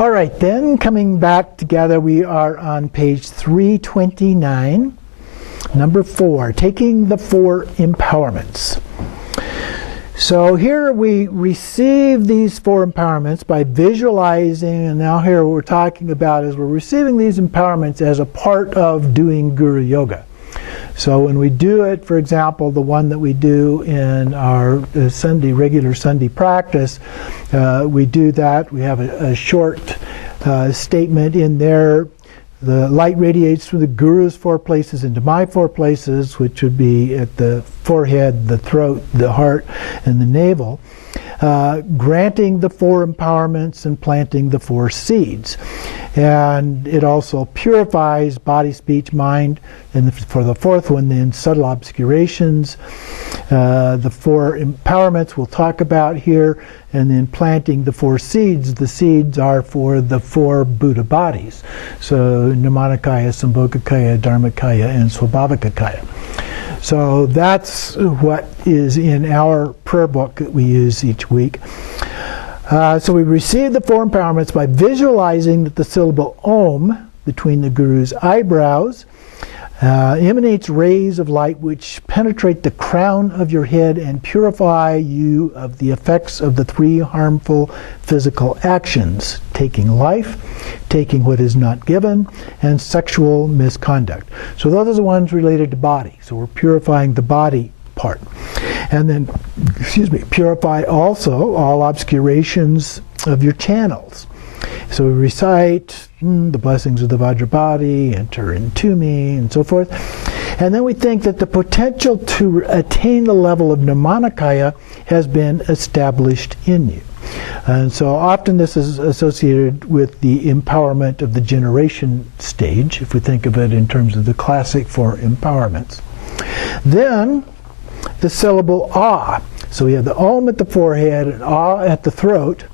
All right, then coming back together, we are on page 329, number 4, taking the 4 empowerments. So here we receive these 4 empowerments by visualizing, and now here what we're talking about is we're receiving these empowerments as a part of doing Guru Yoga. So when we do it, for example, the one that we do in our regular Sunday practice, we do that. We have a short statement in there. The light radiates from the Guru's 4 places into my 4 places, which would be at the forehead, the throat, the heart, and the navel, granting the 4 empowerments and planting the 4 seeds. And it also purifies body, speech, mind, and for the 4th one, then subtle obscurations. The 4 empowerments we'll talk about here, and then planting the 4 seeds. The seeds are for the 4 Buddha bodies. So Nirmanakaya, Sambhogakaya, Dharmakaya, and Swabhavakaya. So that's what is in our prayer book that we use each week. So we receive the 4 empowerments by visualizing that the syllable Om between the Guru's eyebrows emanates rays of light which penetrate the crown of your head and purify you of the effects of the 3 harmful physical actions: taking life, taking what is not given, and sexual misconduct. So those are the ones related to body. So we're purifying the body part. And then, purify also all obscurations of your channels. So we recite the blessings of the Vajrabody, enter into me, and so forth. And then we think that the potential to attain the level of Nirmanakaya has been established in you. And so often this is associated with the empowerment of the generation stage, if we think of it in terms of the classic 4 empowerments. Then the syllable Ah. So we have the Om at the forehead and Ah at the throat.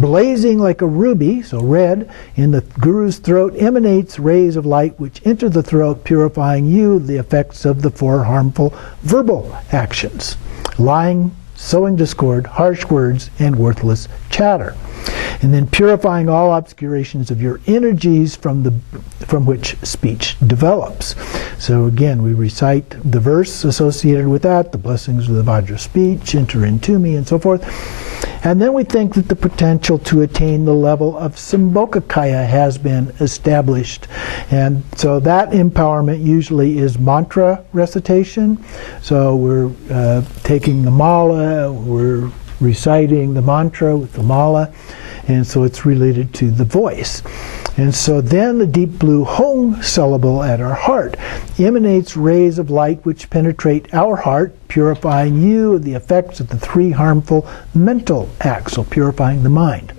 Blazing like a ruby, so red, in the Guru's throat emanates rays of light which enter the throat, purifying you of the effects of the 4 harmful verbal actions: lying, sowing discord, harsh words, and worthless chatter. And then purifying all obscurations of your energies from which speech develops. So again, we recite the verse associated with that, the blessings of the Vajra speech, enter into me, and so forth. And then we think that the potential to attain the level of Sambhogakaya has been established. And so that empowerment usually is mantra recitation. So we're taking the mala, we're reciting the mantra with the mala, and so it's related to the voice. And so then the deep blue Hong syllable at our heart emanates rays of light which penetrate our heart, purifying you of the effects of the 3 harmful mental acts, so purifying the mind: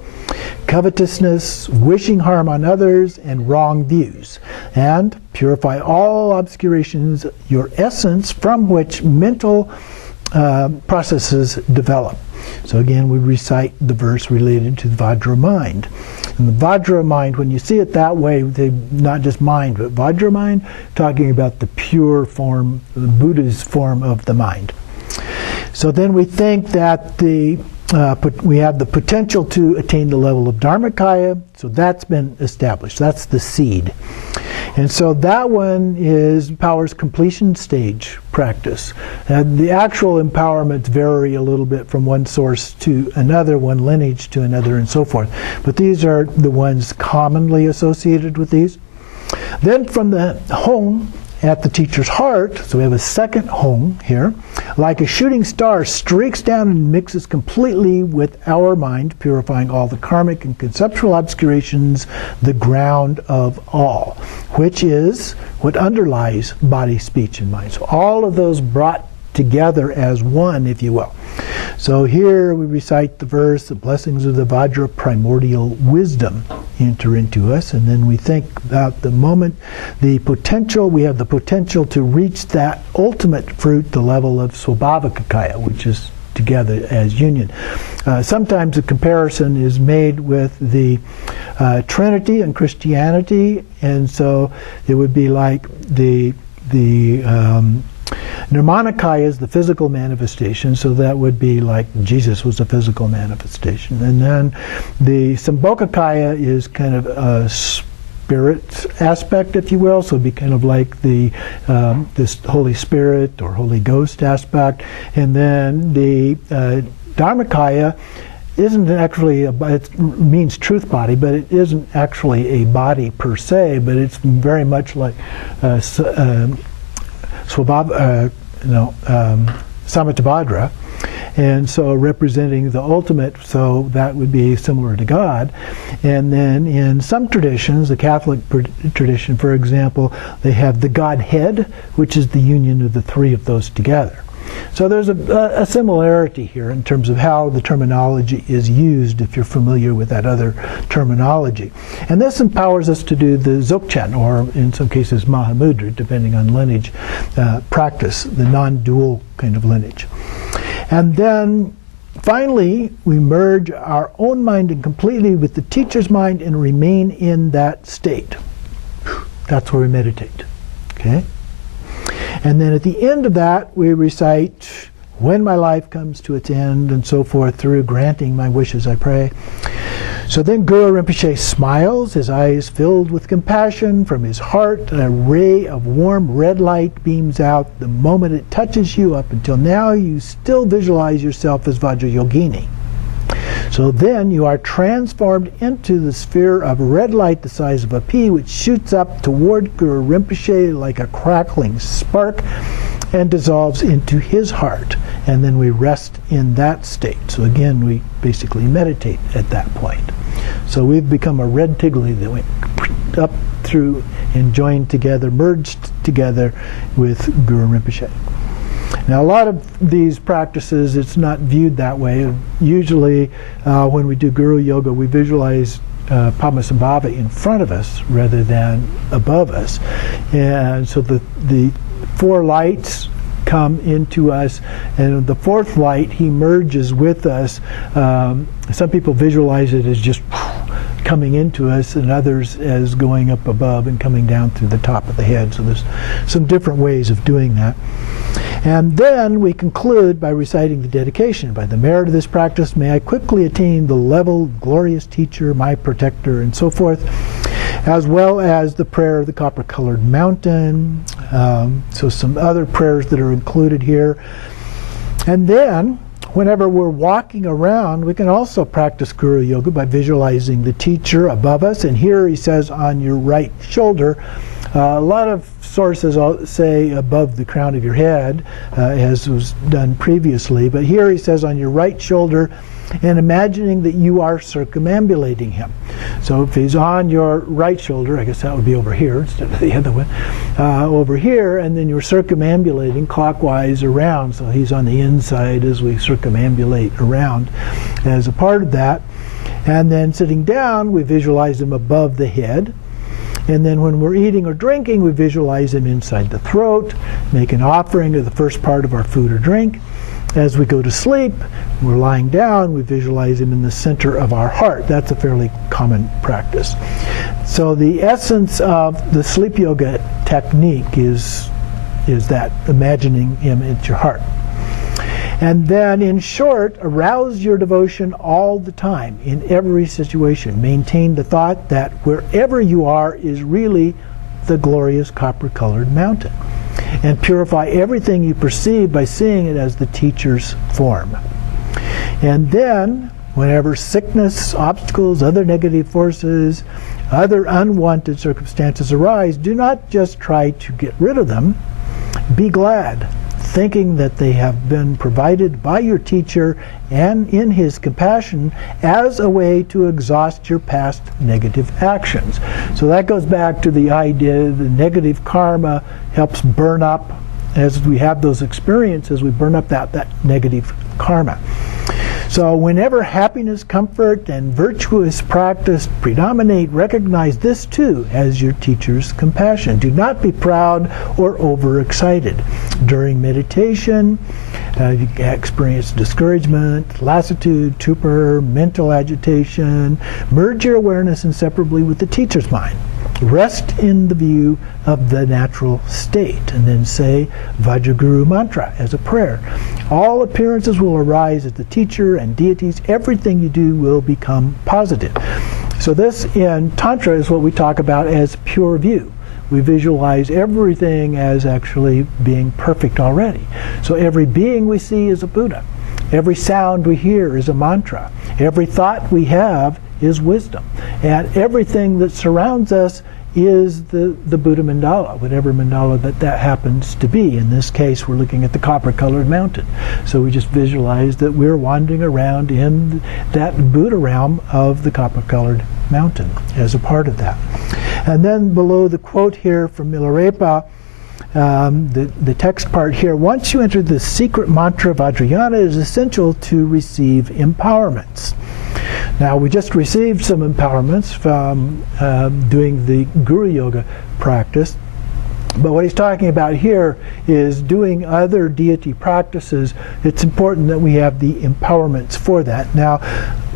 covetousness, wishing harm on others, and wrong views. And purify all obscurations, your essence from which mental processes develop. So again, we recite the verse related to the Vajra mind. And the Vajra mind, when you see it that way, not just mind, but Vajra mind, talking about the pure form, the Buddha's form of the mind. So then we think that we have the potential to attain the level of Dharmakaya, so that's been established. That's the seed. And so that one empowers completion stage practice. And the actual empowerments vary a little bit from one source to another, one lineage to another, and so forth. But these are the ones commonly associated with these. Then from the Hong at the teacher's heart, so we have a second Hong here, like a shooting star streaks down and mixes completely with our mind, purifying all the karmic and conceptual obscurations, the ground of all, which is what underlies body, speech, and mind. So all of those brought together as one, if you will. So here we recite the verse, the blessings of the Vajra primordial wisdom enter into us, and then we think about the moment, the potential, we have the potential to reach that ultimate fruit, the level of Swabhavakaya, which is together as union. Sometimes a comparison is made with the Trinity and Christianity, and so it would be like Nirmanakaya is the physical manifestation, so that would be like Jesus was a physical manifestation. And then the Sambhogakaya is kind of a spirit aspect, if you will, so it'd be kind of like the this Holy Spirit or Holy Ghost aspect. And then the Dharmakaya isn't actually, it means truth body, but it isn't actually a body per se, but it's very much like Samattabhadra, and so representing the ultimate, so that would be similar to God. And then in some traditions, the Catholic tradition, for example, they have the Godhead, which is the union of the three of those together. So there's a similarity here in terms of how the terminology is used, if you're familiar with that other terminology. And this empowers us to do the Dzogchen, or in some cases Mahamudra, depending on lineage practice, the non-dual kind of lineage. And then finally, we merge our own mind in completely with the teacher's mind and remain in that state. That's where we meditate. Okay? And then at the end of that, we recite, when my life comes to its end, and so forth, through granting my wishes, I pray. So then Guru Rinpoche smiles, his eyes filled with compassion. From his heart, a ray of warm red light beams out. The moment it touches you, up until now, you still visualize yourself as Vajrayogini. So then you are transformed into the sphere of red light the size of a pea, which shoots up toward Guru Rinpoche like a crackling spark and dissolves into his heart. And then we rest in that state. So again, we basically meditate at that point. So we've become a red tigli that went up through and joined together, merged together with Guru Rinpoche. Now, a lot of these practices, it's not viewed that way. Usually, when we do Guru Yoga, we visualize Padmasambhava in front of us rather than above us. And so the four lights come into us, and the fourth light, he merges with us. Some people visualize it as just coming into us, and others as going up above and coming down through the top of the head. So there's some different ways of doing that. And then we conclude by reciting the dedication. By the merit of this practice, may I quickly attain the level, glorious teacher, my protector, and so forth, as well as the prayer of the copper-colored mountain. So some other prayers that are included here. And then, whenever we're walking around, we can also practice Guru Yoga by visualizing the teacher above us. And here he says, on your right shoulder. A lot of sources say above the crown of your head, as was done previously. But here he says on your right shoulder, and imagining that you are circumambulating him. So if he's on your right shoulder, I guess that would be over here instead of the other one, over here, and then you're circumambulating clockwise around. So he's on the inside as we circumambulate around as a part of that. And then sitting down, we visualize him above the head. And then when we're eating or drinking, we visualize him inside the throat, make an offering of the first part of our food or drink. As we go to sleep, we're lying down, we visualize him in the center of our heart. That's a fairly common practice. So the essence of the sleep yoga technique is that, imagining him at your heart. And then, in short, arouse your devotion all the time, in every situation. Maintain the thought that wherever you are is really the glorious copper-colored mountain. And purify everything you perceive by seeing it as the teacher's form. And then, whenever sickness, obstacles, other negative forces, other unwanted circumstances arise, do not just try to get rid of them. Be glad, thinking that they have been provided by your teacher and in his compassion as a way to exhaust your past negative actions. So that goes back to the idea the negative karma helps burn up, as we have those experiences, we burn up that negative karma. So whenever happiness, comfort, and virtuous practice predominate, recognize this too as your teacher's compassion. Do not be proud or overexcited. During meditation, you experience discouragement, lassitude, torpor, mental agitation. Merge your awareness inseparably with the teacher's mind. Rest in the view of the natural state, and then say Vajraguru mantra as a prayer. All appearances will arise as the teacher and deities. Everything you do will become positive. So this in Tantra is what we talk about as pure view. We visualize everything as actually being perfect already. So every being we see is a Buddha. Every sound we hear is a mantra. Every thought we have is wisdom. And everything that surrounds us is the Buddha mandala, whatever mandala that happens to be. In this case, we're looking at the copper-colored mountain. So we just visualize that we're wandering around in that Buddha realm of the copper-colored mountain as a part of that. And then below the quote here from Milarepa, the text part here, once you enter the secret mantra of Vajrayana, it is essential to receive empowerments. Now, we just received some empowerments from doing the Guru Yoga practice, but what he's talking about here is doing other deity practices. It's important that we have the empowerments for that. Now,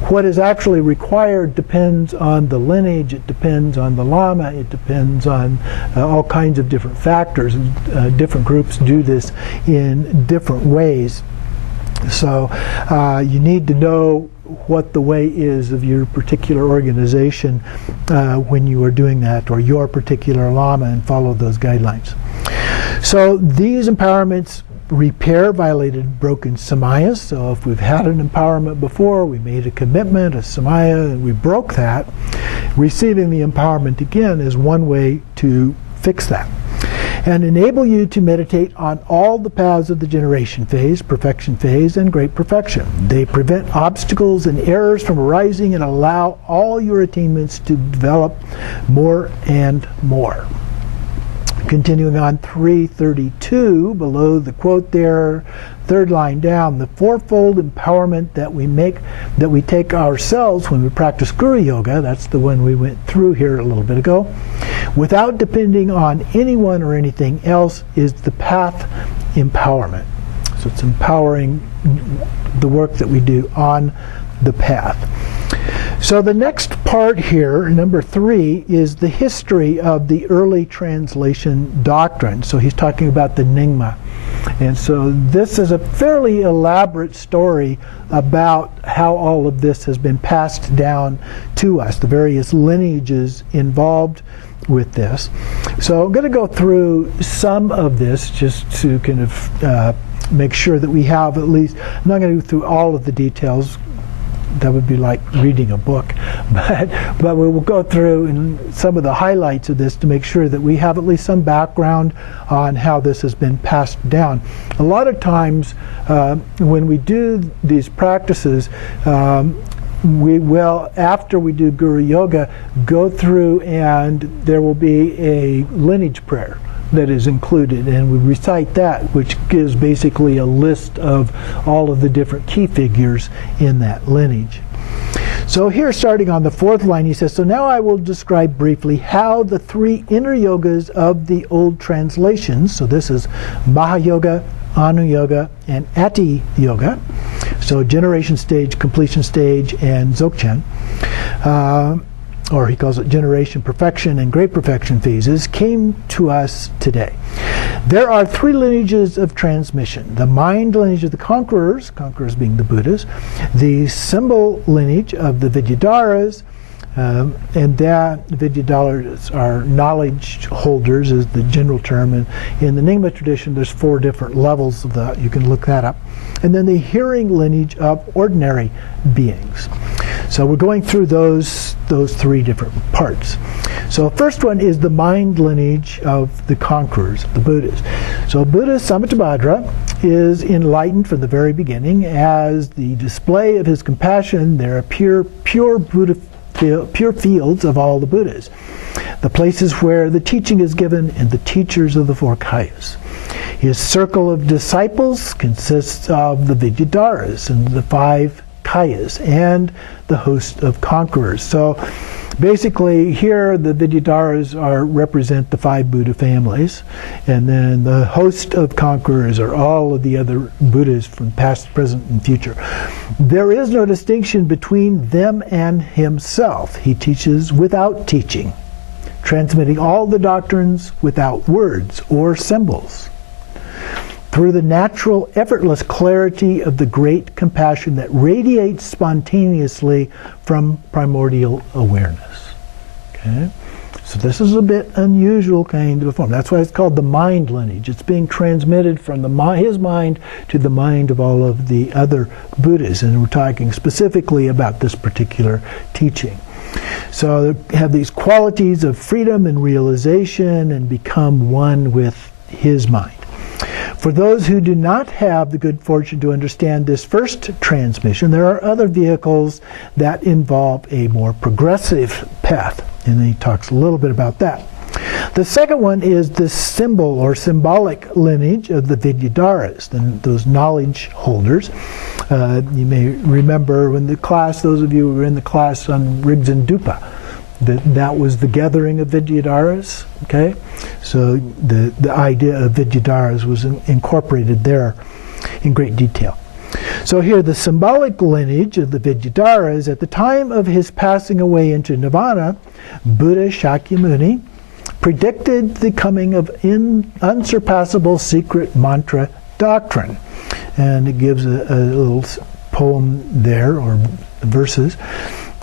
what is actually required depends on the lineage, it depends on the Lama, it depends on all kinds of different factors. Different groups do this in different ways. So you need to know what the way is of your particular organization when you are doing that, or your particular Lama, and follow those guidelines. So these empowerments repair violated broken samayas. So if we've had an empowerment before, we made a commitment, a samaya, and we broke that, receiving the empowerment again is one way to fix that. And enable you to meditate on all the paths of the generation phase, perfection phase, and great perfection. They prevent obstacles and errors from arising and allow all your attainments to develop more and more. Continuing on 332, below the quote there, third line down, the fourfold empowerment that we take ourselves when we practice Guru Yoga, that's the one we went through here a little bit ago, without depending on anyone or anything else, is the path empowerment. So it's empowering the work that we do on the path. So the next part here, number 3, is the history of the early translation doctrine. So he's talking about the Nyingma. And so this is a fairly elaborate story about how all of this has been passed down to us, the various lineages involved with this. So I'm going to go through some of this just to kind of make sure that we have at least, I'm not going to go through all of the details. That would be like reading a book, but we will go through in some of the highlights of this to make sure that we have at least some background on how this has been passed down. A lot of times when we do these practices, we will, after we do Guru Yoga, go through and there will be a lineage prayer that is included, and we recite that, which gives basically a list of all of the different key figures in that lineage. So here, starting on the 4th line, he says, so now I will describe briefly how the 3 inner yogas of the old translations, so this is Mahayoga, Anu Yoga, and Ati Yoga, so generation stage, completion stage, and Dzogchen, or he calls it generation perfection and great perfection phases, came to us today. There are 3 lineages of transmission. The mind lineage of the conquerors being the Buddhas, the symbol lineage of the Vidyadharas, and that Vidyadharas are knowledge holders is the general term, and in the Nyingma tradition there's 4 different levels of that. You can look that up. And then the hearing lineage of ordinary beings. So we're going through those 3 different parts. So first one is the mind lineage of the conquerors, the Buddhas. So Buddha Samittabhadra is enlightened from the very beginning. As the display of his compassion, there appear pure fields of all the Buddhas, the places where the teaching is given and the teachers of the 4 kayas. His circle of disciples consists of the Vidyadharas and the 5 kayas and the host of conquerors. So basically here the Vidyadharas represent the 5 Buddha families, and then the host of conquerors are all of the other Buddhas from past, present, and future. There is no distinction between them and himself. He teaches without teaching. transmitting all the doctrines without words or symbols, through the natural, effortless clarity of the great compassion that radiates spontaneously from primordial awareness. Okay? So this is a bit unusual kind of a form. That's why it's called the mind lineage. It's being transmitted from his mind to the mind of all of the other Buddhas. And we're talking specifically about this particular teaching. So they have these qualities of freedom and realization and become one with his mind. For those who do not have the good fortune to understand this first transmission, there are other vehicles that involve a more progressive path. And he talks a little bit about that. The second one is the symbol or symbolic lineage of the Vidyadharas, those knowledge holders. You may remember when the class, those of you who were in the class on Riggs and Dupa, that was the gathering of Vidyadharas. Okay, so the idea of Vidyadharas was incorporated there in great detail. So here, the symbolic lineage of the Vidyadharas, at the time of his passing away into nirvana, Buddha Shakyamuni predicted the coming of unsurpassable secret mantra doctrine. And it gives a little poem there, or verses.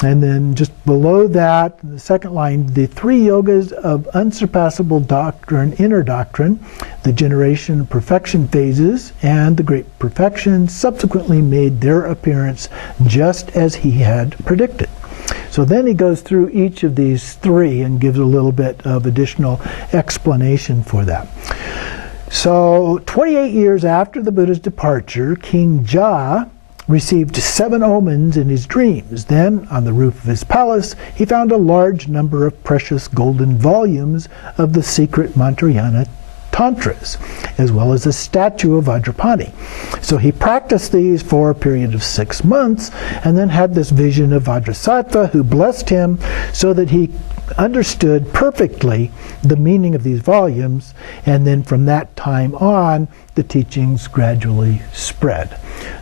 And then just below that, in the second line, the three yogas of unsurpassable doctrine, inner doctrine, the generation and perfection phases, and the great perfection subsequently made their appearance just as he had predicted. So then he goes through each of these three and gives a little bit of additional explanation for that. So 28 years after the Buddha's departure, King Ja received 7 omens in his dreams. Then, on the roof of his palace, he found a large number of precious golden volumes of the secret Mantrayana Tantras, as well as a statue of Vajrapani. So he practiced these for a period of 6 months, and then had this vision of Vajrasattva, who blessed him so that he understood perfectly the meaning of these volumes, and then from that time on, the teachings gradually spread.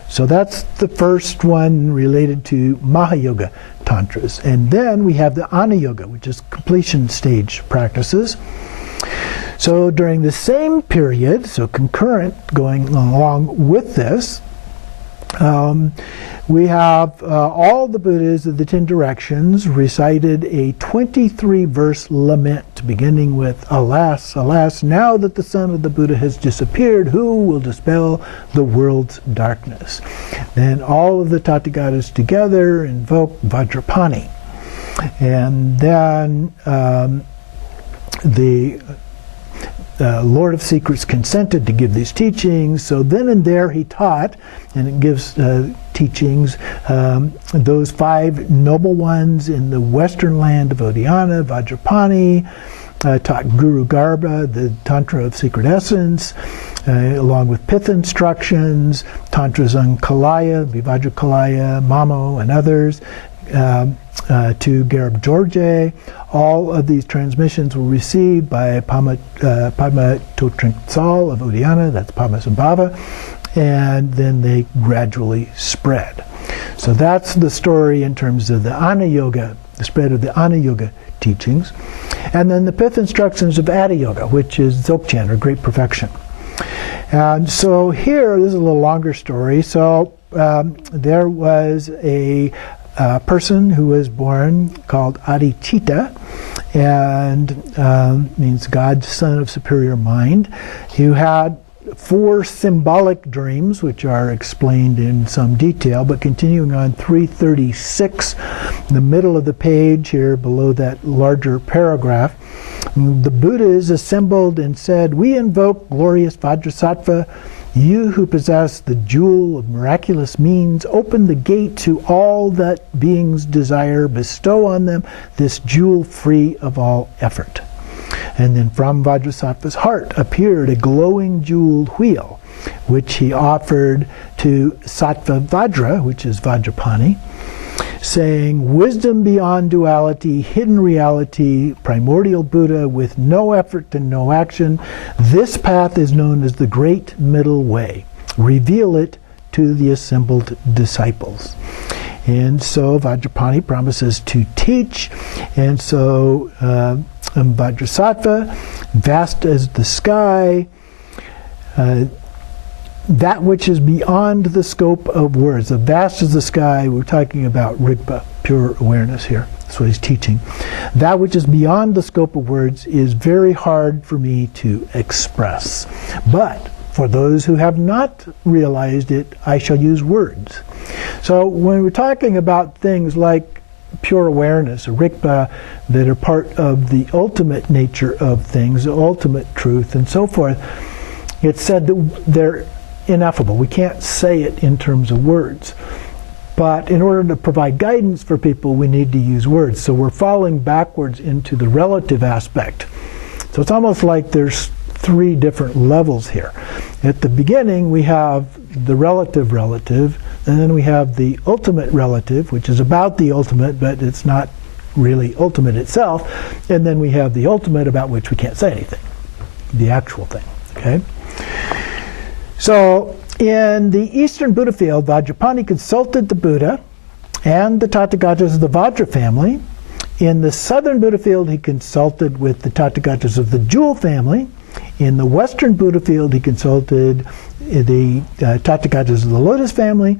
So that's the first one related to Mahayoga Tantras. And then we have the Ana Yoga, which is completion stage practices. So during the same period, so concurrent going along with this, we have all the Buddhas of the 10 directions recited a 23-verse lament beginning with, "Alas, alas, now that the son of the Buddha has disappeared, who will dispel the world's darkness?" Then all of the Tathagatas together invoke Vajrapani. And then the Lord of Secrets consented to give these teachings. So then and there he taught, and it gives teachings, those 5 noble ones in the western land of Odhyana, Vajrapani, taught Guru Garbha, the Tantra of Secret Essence, along with pith instructions, Tantras on Kalaya, Vivajrakalaya, Mamo, and others, to Garab Dorje. All of these transmissions were received by Padma Totringsal of Odhyana, that's Padmasambhava, and then they gradually spread. So that's the story in terms of the Ana Yoga, the spread of the Ana Yoga teachings. And then the pith instructions of Adha Yoga, which is Dzogchen, or great perfection. And so here, this is a little longer story. So there was a person who was born called Aditita, and means God's son of superior mind, who had 4 symbolic dreams, which are explained in some detail, but continuing on 336, in the middle of the page here below that larger paragraph, the Buddhas assembled and said, "We invoke glorious Vajrasattva. You who possess the jewel of miraculous means, open the gate to all that beings desire, bestow on them this jewel free of all effort." And then from Vajrasattva's heart appeared a glowing jeweled wheel, which he offered to Sattva Vajra, which is Vajrapani, saying, "Wisdom beyond duality, hidden reality, primordial Buddha with no effort and no action. This path is known as the Great Middle Way. Reveal it to the assembled disciples." And so Vajrapani promises to teach, and so Vajrasattva, vast as the sky, that which is beyond the scope of words. The vast as the sky, we're talking about Rigpa, pure awareness here. That's what he's teaching. That which is beyond the scope of words is very hard for me to express. But for those who have not realized it, I shall use words. So when we're talking about things like pure awareness, or Rigpa, that are part of the ultimate nature of things, the ultimate truth, and so forth, it's said that they're ineffable. We can't say it in terms of words. But in order to provide guidance for people, we need to use words. So we're falling backwards into the relative aspect. So it's almost like there's three different levels here. At the beginning, we have the relative, and then we have the ultimate relative, which is about the ultimate, but it's not really ultimate itself. And then we have the ultimate, about which we can't say anything, the actual thing. Okay? So in the Eastern Buddha field, Vajrapani consulted the Buddha and the Tathagatas of the Vajra family. In the Southern Buddha field, he consulted with the Tathagatas of the Jewel family. In the Western Buddha field, he consulted the Tathagatas of the Lotus family.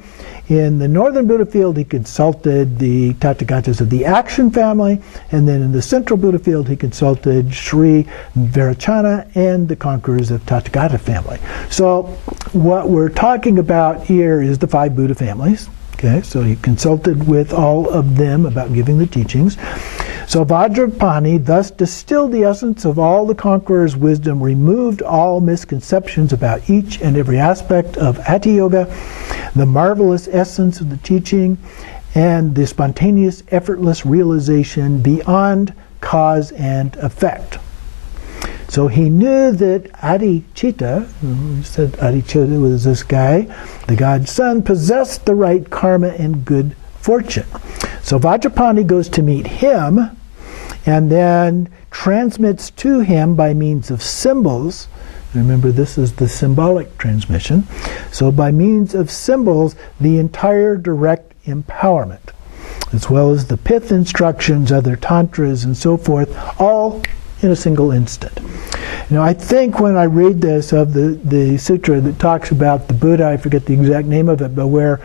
In the Northern Buddha field, he consulted the Tathagatas of the Action family. And then in the Central Buddha field, he consulted Sri Vairocana and the conquerors of Tathagata family. So what we're talking about here is the 5 Buddha families. Okay, so he consulted with all of them about giving the teachings. So Vajrapani thus distilled the essence of all the conqueror's wisdom, removed all misconceptions about each and every aspect of Hatha Yoga, the marvelous essence of the teaching, and the spontaneous, effortless realization beyond cause and effect. So he knew that Adicita, who said Adicita was this guy, the god's son, possessed the right karma and good fortune. So Vajrapani goes to meet him and then transmits to him by means of symbols. Remember, this is the symbolic transmission. So by means of symbols, the entire direct empowerment, as well as the pith instructions, other tantras, and so forth, all in a single instant. You know, I think when I read this of the sutra that talks about the Buddha, I forget the exact name of it, but where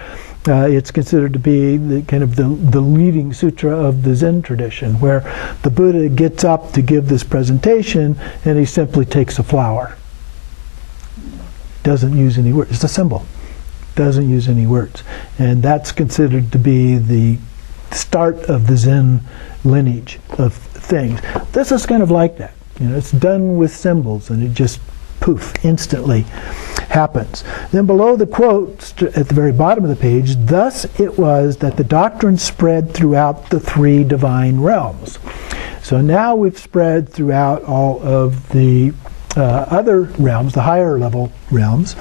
it's considered to be the kind of the leading sutra of the Zen tradition, where the Buddha gets up to give this presentation and he simply takes a flower. Doesn't use any words. It's a symbol. Doesn't use any words. And that's considered to be the start of the Zen lineage of things. This is kind of like that. You know, it's done with symbols and it just poof, instantly happens. Then below the quote at the very bottom of the page, thus it was that the doctrine spread throughout the 3 divine realms. So now we've spread throughout all of the other realms, the higher level realms.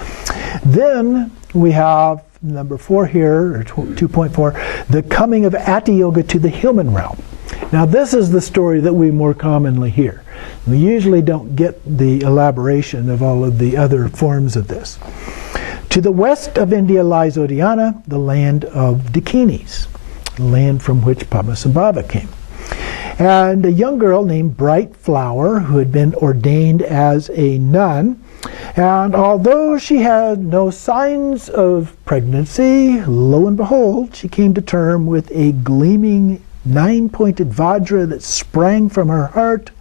Then we have number 4 here, or 2.4, the coming of Hatha Yoga to the human realm. Now this is the story that we more commonly hear. We usually don't get the elaboration of all of the other forms of this. To the west of India lies Odhyana, the land of Dakinis, the land from which Padmasambhava came. And a young girl named Bright Flower, who had been ordained as a nun, and although she had no signs of pregnancy, lo and behold, she came to term with a gleaming 9-pointed Vajra that sprang from her heart,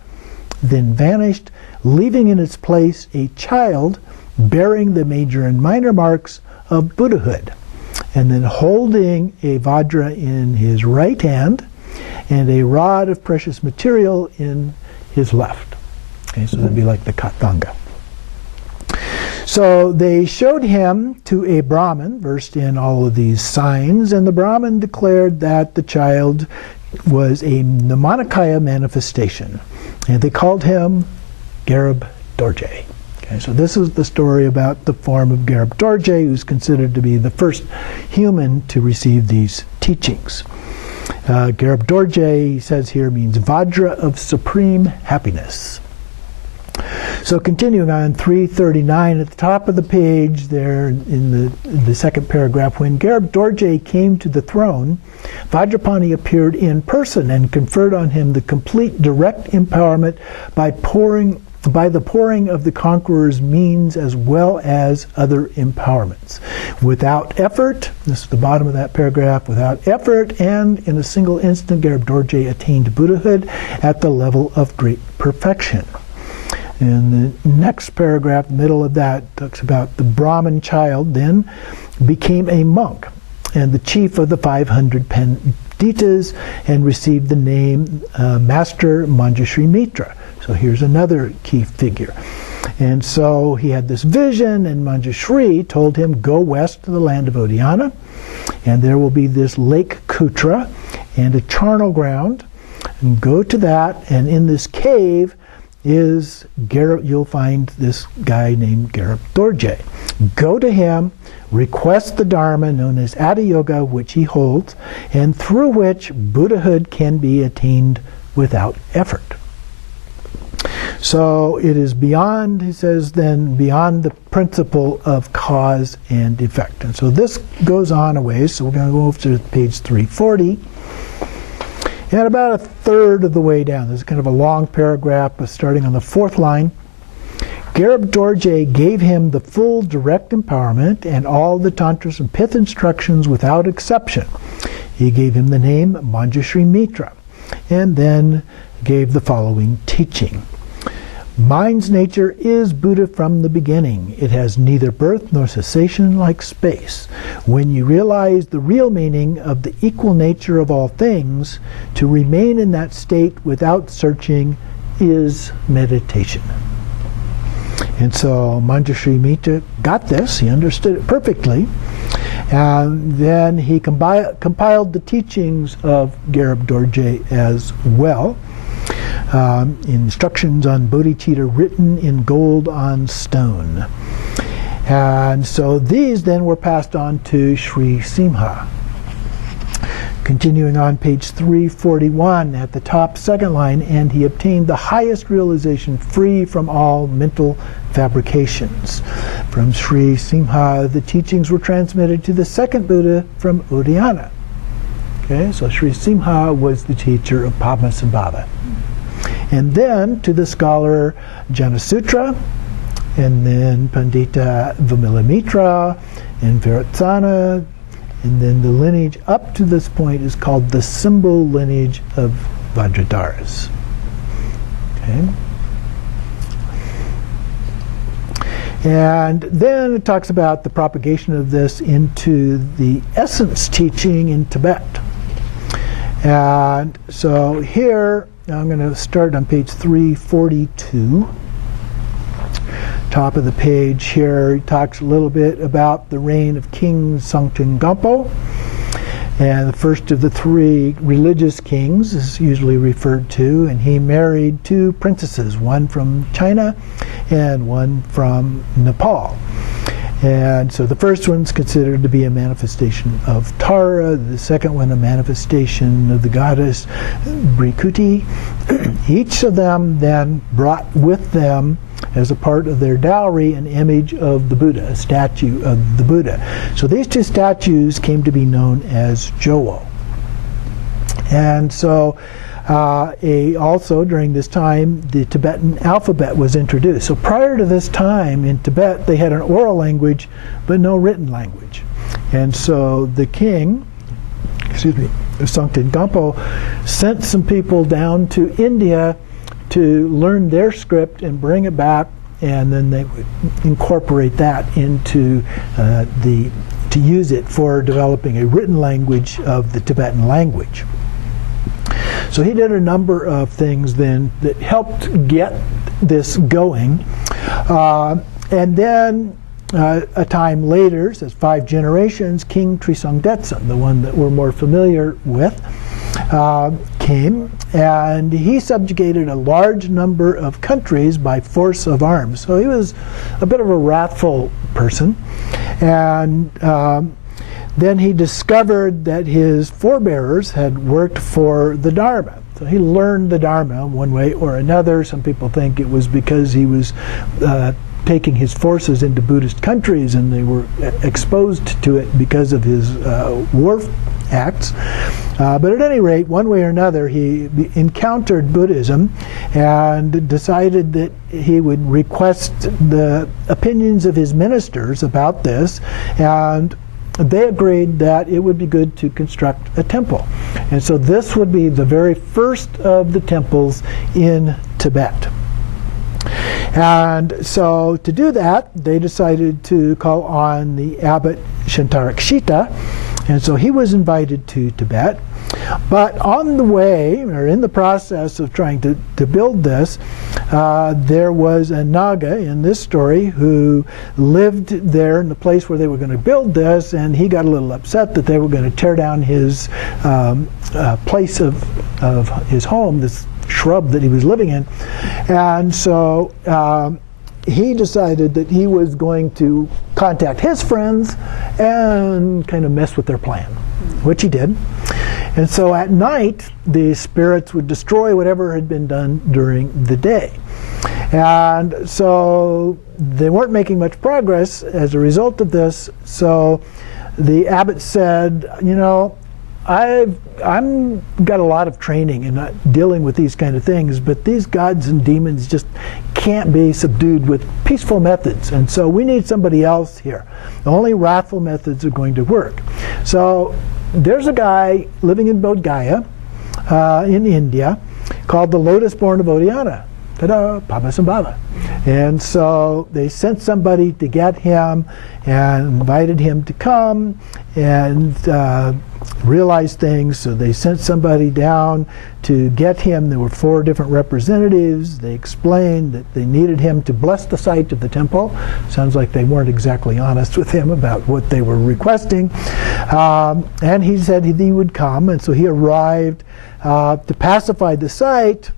then vanished, leaving in its place a child bearing the major and minor marks of Buddhahood, and then holding a Vajra in his right hand and a rod of precious material in his left. Okay, so that'd be like the Katanga. So they showed him to a Brahmin versed in all of these signs, and the Brahmin declared that the child was a Namanikaya manifestation, and they called him Garib Dorje. Okay, so this is the story about the form of Garib Dorje, who's considered to be the first human to receive these teachings. Garib Dorje, he says here, means Vajra of supreme happiness. So continuing on 339, at the top of the page there in the second paragraph, when Garab Dorje came to the throne, Vajrapani appeared in person and conferred on him the complete direct empowerment by the pouring of the conqueror's means as well as other empowerments. Without effort, this is the bottom of that paragraph, without effort and in a single instant, Garab Dorje attained Buddhahood at the level of great perfection. And the next paragraph, the middle of that, talks about the Brahmin child then became a monk and the chief of the 500 Panditas and received the name Master Manjushri Mitra. So here's another key figure. And so he had this vision, and Manjushri told him, go west to the land of Odhyana, and there will be this Lake Kutra and a charnel ground, and go to that, and in this cave is you'll find this guy named Garab Dorje. Go to him, request the Dharma known as Adha Yoga, which he holds, and through which Buddhahood can be attained without effort. So it is beyond, he says then, beyond the principle of cause and effect. And so this goes on a ways, so we're going to go over to page 340. And about a third of the way down, there's kind of a long paragraph starting on the fourth line. Garab Dorje gave him the full direct empowerment and all the tantras and pith instructions without exception. He gave him the name Manjushri Mitra, and then gave the following teaching. Mind's nature is Buddha from the beginning. It has neither birth nor cessation like space. When you realize the real meaning of the equal nature of all things, to remain in that state without searching is meditation. And so Manjushri Mitra got this, he understood it perfectly, and then he compiled the teachings of Garab Dorje as well. Instructions on bodhicitta written in gold on stone. And so these then were passed on to Sri Simha. Continuing on page 341 at the top second line, and he obtained the highest realization free from all mental fabrications. From Sri Simha, the teachings were transmitted to the second Buddha from Udayana. Okay, so Sri Simha was the teacher of Padmasambhava. And then to the scholar Janasutra, and then Pandita Vimalamitra, and Viratsana, and then the lineage up to this point is called the symbol lineage of Vajradharas. Okay. And then it talks about the propagation of this into the essence teaching in Tibet. And so here, I'm going to start on page 342. Top of the page here, he talks a little bit about the reign of King Songtsen Gampo. And the first of the three religious kings is usually referred to, and he married two princesses, one from China and one from Nepal. And so the first one's considered to be a manifestation of Tara, the second one a manifestation of the goddess Brikuti. Each of them then brought with them as a part of their dowry an image of the Buddha, a statue of the Buddha. So these two statues came to be known as Jowo. And so also during this time, the Tibetan alphabet was introduced. So prior to this time in Tibet, they had an oral language, but no written language. And so the king, Songtsen Gampo, sent some people down to India to learn their script and bring it back, and then they would incorporate that into to use it for developing a written language of the Tibetan language. So he did a number of things then that helped get this going. And then a time later, says 5 generations, King Trisong Detsen, the one that we're more familiar with, came, and he subjugated a large number of countries by force of arms. So he was a bit of a wrathful person. And then he discovered that his forebears had worked for the Dharma. So he learned the Dharma one way or another. Some people think it was because he was taking his forces into Buddhist countries and they were exposed to it because of his war acts. But at any rate, one way or another, he encountered Buddhism and decided that he would request the opinions of his ministers about this, and they agreed that it would be good to construct a temple. And so this would be the very first of the temples in Tibet. And so to do that, they decided to call on the abbot Shantarakshita, and so he was invited to Tibet. But on the way, or in the process of trying to build this, there was a Naga in this story who lived there in the place where they were going to build this, and he got a little upset that they were going to tear down his place of his home, this shrub that he was living in. And so he decided that he was going to contact his friends and kind of mess with their plan, which he did. And so at night, the spirits would destroy whatever had been done during the day. And so they weren't making much progress as a result of this. So the abbot said, you know, I'm got a lot of training in not dealing with these kind of things, but these gods and demons just can't be subdued with peaceful methods, and so we need somebody else here. Only wrathful methods are going to work. So there's a guy living in Bodh Gaya in India called the Lotus-born Bodhiana. Ta-da, Padmasambhava. And so they sent somebody to get him and invited him to come and realize things. So they sent somebody down to get him. There were 4 different representatives. They explained that they needed him to bless the site of the temple. Sounds like they weren't exactly honest with him about what they were requesting. And he said he would come, and so he arrived to pacify the site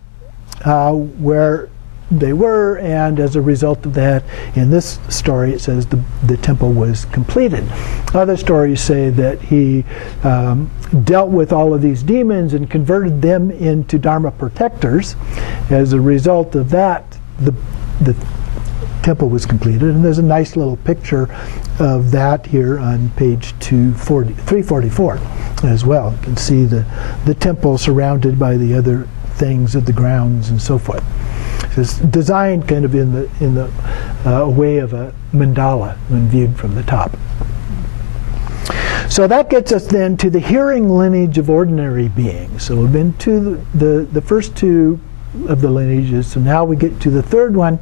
where they were, and as a result of that, in this story it says the temple was completed. Other stories say that he dealt with all of these demons and converted them into Dharma protectors. As a result of that, the temple was completed, and there's a nice little picture of that here on page 344 as well. You can see the temple surrounded by the other things of the grounds and so forth. It's designed kind of in the way of a mandala when viewed from the top. So that gets us then to the hearing lineage of ordinary beings. So we've been to the first 2 of the lineages, so now we get to the third one,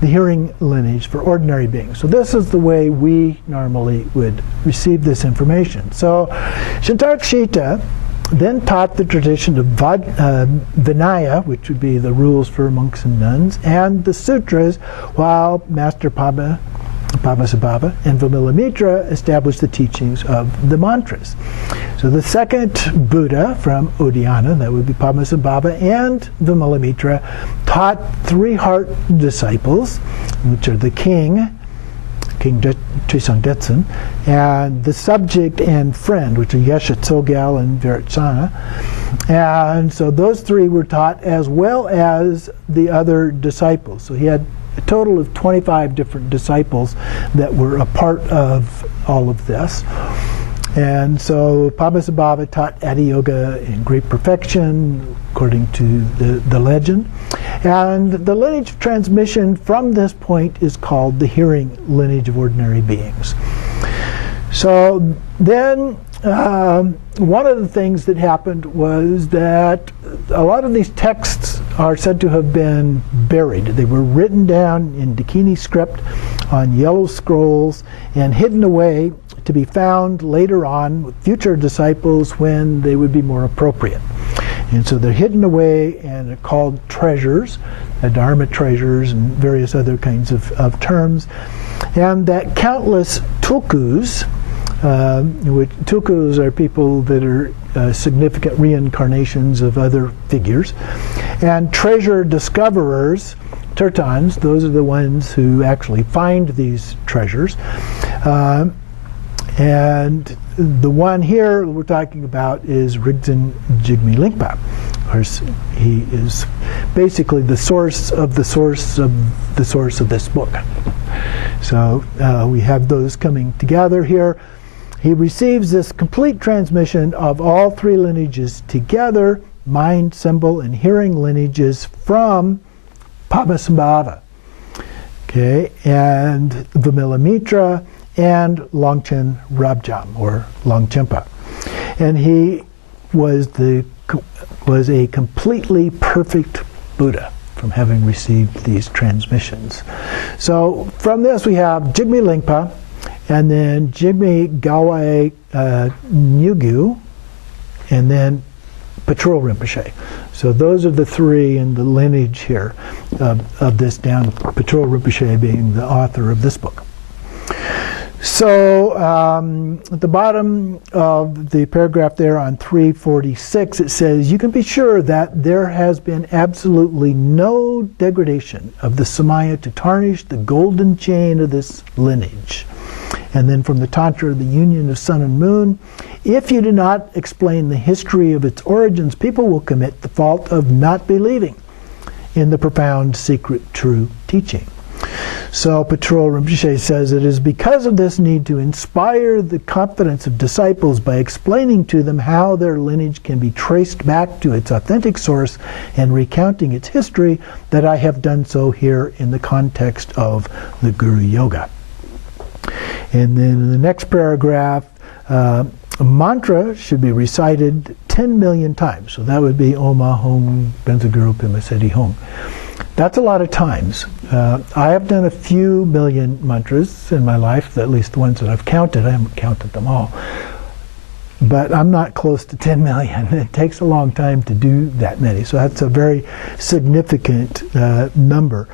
the hearing lineage for ordinary beings. So this is the way we normally would receive this information. So Shantarakshita then taught the tradition of Vinaya, which would be the rules for monks and nuns, and the sutras, while Master Padmasambhava and Vimalamitra established the teachings of the mantras. So the second Buddha from Udayana, that would be Padmasambhava, and Vimalamitra taught 3 heart disciples, which are the King Trisang Detsen, and the subject and friend, which are Yeshe Tsogyal and Viritsana. And so those 3 were taught, as well as the other disciples. So he had a total of 25 different disciples that were a part of all of this. And so Padmasambhava taught Adi Yoga in great perfection, according to the legend. And the lineage of transmission from this point is called the hearing lineage of ordinary beings. So then one of the things that happened was that a lot of these texts are said to have been buried. They were written down in Dakini script on yellow scrolls and hidden away to be found later on with future disciples when they would be more appropriate. And so they're hidden away and are called treasures, Dharma treasures and various other kinds of terms. And that countless tulkus, which tulkus are people that are significant reincarnations of other figures, and treasure discoverers, Tertans, those are the ones who actually find these treasures. And the one here we're talking about is Rigdzin Jigme Lingpa. Of course, he is basically the source of the source of the source of this book. So we have those coming together here. He receives this complete transmission of all three lineages together, mind, symbol, and hearing lineages from Padmasambhava, okay, and Vimalamitra and Longchen Rabjam, or Longchenpa. And he was a completely perfect Buddha from having received these transmissions. So from this we have Jigme Lingpa, and then Jigme Galway Nyugyu, and then Patrul Rinpoche. So those are the three in the lineage here of this down, Patrul Rinpoche being the author of this book. So at the bottom of the paragraph there on 346, it says, you can be sure that there has been absolutely no degradation of the Samaya to tarnish the golden chain of this lineage. And then from the Tantra, the union of sun and moon, if you do not explain the history of its origins, people will commit the fault of not believing in the profound, secret, true teaching. So Patrul Rinpoche says it is because of this need to inspire the confidence of disciples by explaining to them how their lineage can be traced back to its authentic source and recounting its history that I have done so here in the context of the Guru Yoga. And then in the next paragraph, a mantra should be recited 10 million times. So that would be Oma Hong Benza Guru Pima Seti Hong. That's a lot of times. I have done a few million mantras in my life, at least the ones that I've counted. I haven't counted them all. But I'm not close to 10 million. It takes a long time to do that many. So that's a very significant number.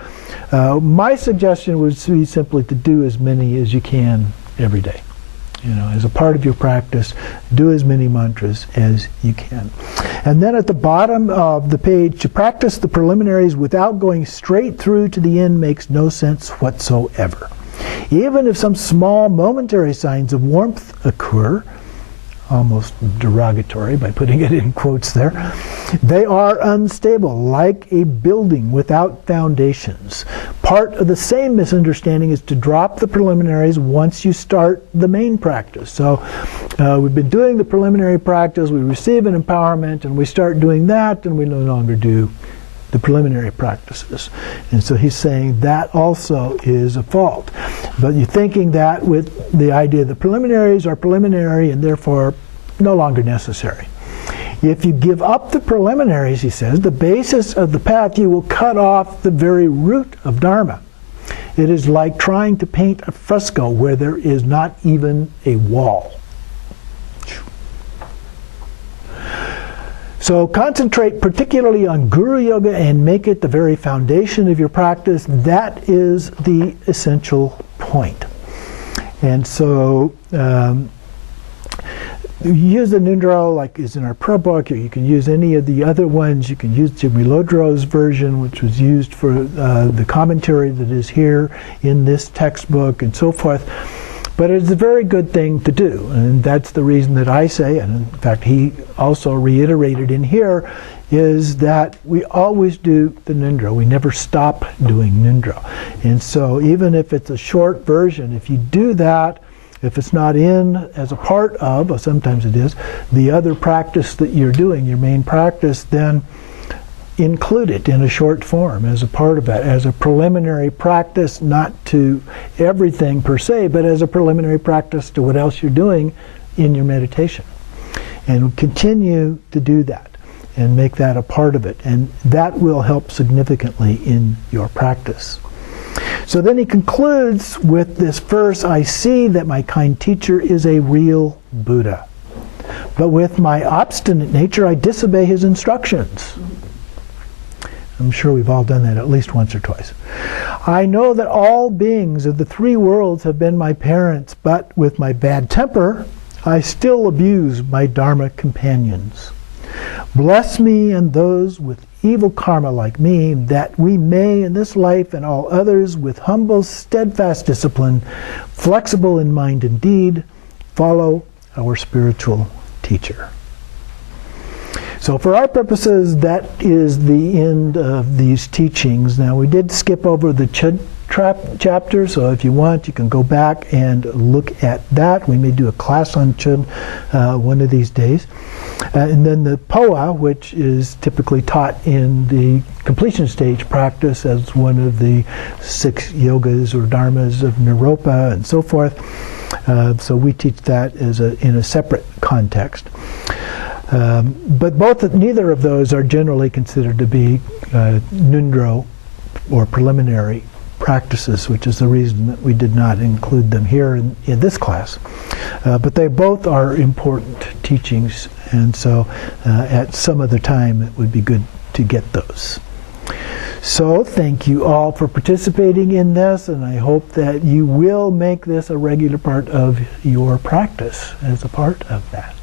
My suggestion would be simply to do as many as you can every day. You know, as a part of your practice, do as many mantras as you can. And then at the bottom of the page, to practice the preliminaries without going straight through to the end makes no sense whatsoever. Even if some small momentary signs of warmth occur, almost derogatory by putting it in quotes there, they are unstable, like a building without foundations. Part of the same misunderstanding is to drop the preliminaries once you start the main practice. So we've been doing the preliminary practice, we receive an empowerment, and we start doing that, and we no longer do the preliminary practices. And so he's saying that also is a fault. But you're thinking that with the idea that preliminaries are preliminary and therefore no longer necessary. If you give up the preliminaries, he says, the basis of the path, you will cut off the very root of Dharma. It is like trying to paint a fresco where there is not even a wall. So concentrate particularly on Guru Yoga and make it the very foundation of your practice. That is the essential point. And so you use the Ngondro like is in our pro book, or you can use any of the other ones. You can use Jigme Lodro's version, which was used for the commentary that is here in this textbook and so forth. But it's a very good thing to do, and that's the reason that I say, and in fact he also reiterated in here, is that we always do the Ngondro. We never stop doing Ngondro. And so even if it's a short version, if you do that, if it's not in as a part of, or sometimes it is, the other practice that you're doing, your main practice, then include it in a short form as a part of that, as a preliminary practice, not to everything per se, but as a preliminary practice to what else you're doing in your meditation. And continue to do that and make that a part of it. And that will help significantly in your practice. So then he concludes with this verse, I see that my kind teacher is a real Buddha. But with my obstinate nature, I disobey his instructions. I'm sure we've all done that at least once or twice. I know that all beings of the three worlds have been my parents, but with my bad temper, I still abuse my Dharma companions. Bless me and those with evil karma like me, that we may in this life and all others with humble, steadfast discipline, flexible in mind and deed, follow our spiritual teacher. So for our purposes, that is the end of these teachings. Now, we did skip over the Chud chapter, so if you want, you can go back and look at that. We may do a class on Chud one of these days. And then the Poa, which is typically taught in the completion stage practice as one of the 6 yogas or dharmas of Naropa and so forth. So we teach that in a separate context. But neither of those are generally considered to be Ngondro or preliminary practices, which is the reason that we did not include them here in this class. But they both are important teachings, and so at some other time it would be good to get those. So thank you all for participating in this, and I hope that you will make this a regular part of your practice as a part of that.